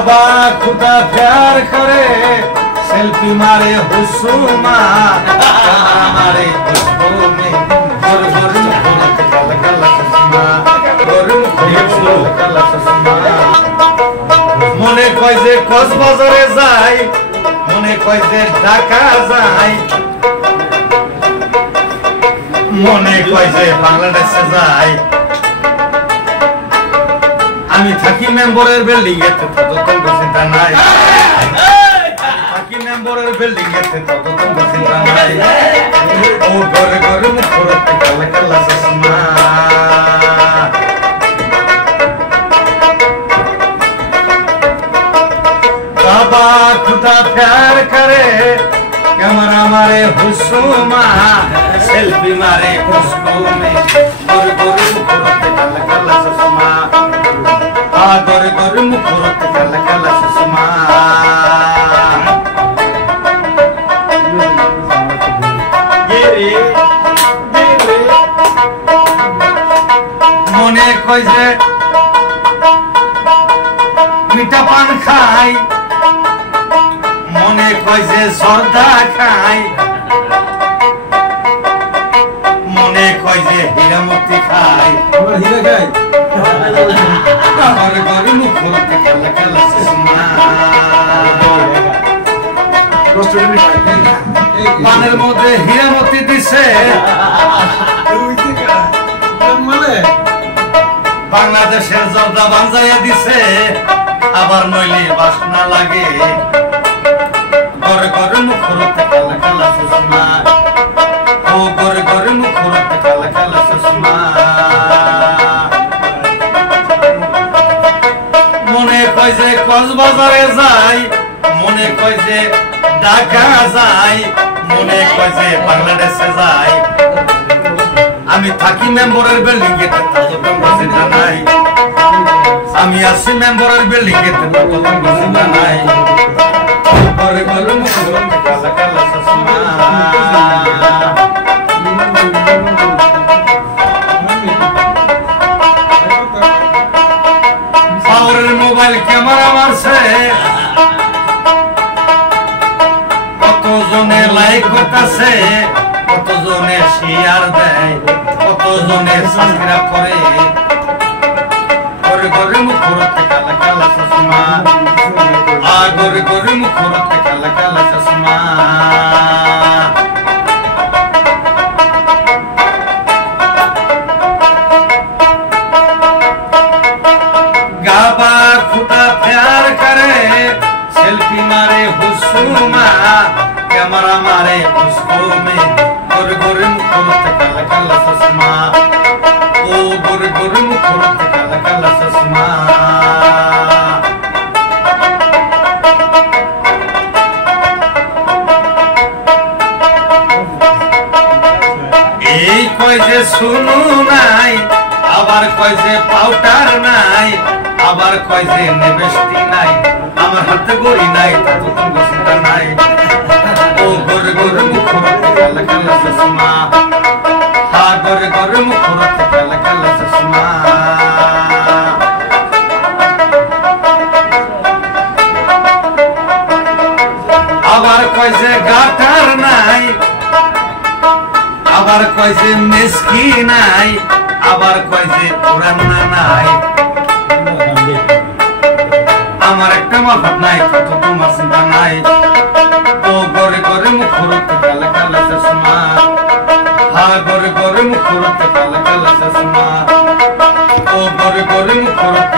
बाबा खुदा प्यार करे सेल्फी मारे हुस्मा मारे खुशबू में गोर गोर काला काला चश्मा गोर गोर काला चश्मा মনে কয় যে কক্সবাজারে যাই মনে কয় যে ঢাকা যাই মনে কয় যে বাংলাদেশে যাই আমি থাকি মেম্বরের বিল্ডিং এতে তো কোনো চিন্তা নাই থাকি মেম্বরের বিল্ডিং এতে তো কোনো চিন্তা নাই ও ঘরে ঘরে মুখ করতে কালা কালা চশমা बाबा खुदा प्यार करे कैमरा मारे हुस्मा सेल्फी मारे खुशबू में गोर गोर मुखरत काला काला चश्मा आ गोर गोर मुखरत काला काला चश्मा ये रे मने कय जे मीठा पान खाई মনে কয় যে সর্দা খাই মনে কয় যে হীরামতি খাই হীরা খাই ঘর ঘর মুখ করতে কালা কালা চশমা পানের মধ্যে হীরামতি দিছে বাংলাদেশের জর্দা বাঞ্জাইয়া দিছে আবার নইলে বাসনা লাগে गोर गोर मुखरत काला काला चश्मा ओ गोर गोर मुखरत काला काला चश्मा মনে কয় যে কক্সবাজারে যাই মনে কয় যে ঢাকা যাই মনে কয় যে বাংলাদেশে যাই আমি থাকি মেম্বরের বিল্ডিং এতে তো কোনো চিন্তা নাই আমি আছি মেম্বরের বিল্ডিং এতে তো কোনো চিন্তা নাই गोरे गोरे मुखरत काला काला चश्मा पावरेर मोबाइल कैमरा मारছে কত জনে লাইক করতেছে কত জনে শেয়ার দেয় কত জনে সাবস্ক্রাইব করে गोरे गोरे मुखरत काला काला चश्मा आ गोरे गोरे मुखरत काला काला चश्मा बाबा खुदा प्यार करे सेल्फी मारे हुस्मा कैमरा मारे खुशबू में गोरे गोरे मुखरत काला काला चश्मा ओ गोरे गोरे मुखरत काला काला चश्मा এই কয় যে শুনু নাই আবার কয় যে পাউডার নাই আবার কয় যে নেবেস্টি নাই আমার হাতে গড়ি নাই তা তো কোনো চিন্তা নাই ও গোরে গোরে মুখরত কালা কালা চশমা হা গোরে গোরে মুখরত কালা কালা চশমা আবার কয় যে গাটার নাই আবার কয় যে মেসকি নাই আবার কয় যে পুরানা নাই আমার একটা মহৎ নাই কত তোমার চিন্তা নাই ও গোরে গোরে মুখরত কালা কালা চশমা হা গোরে গোরে মুখরত কালা কালা চশমা ও গোরে গোরে মুখরত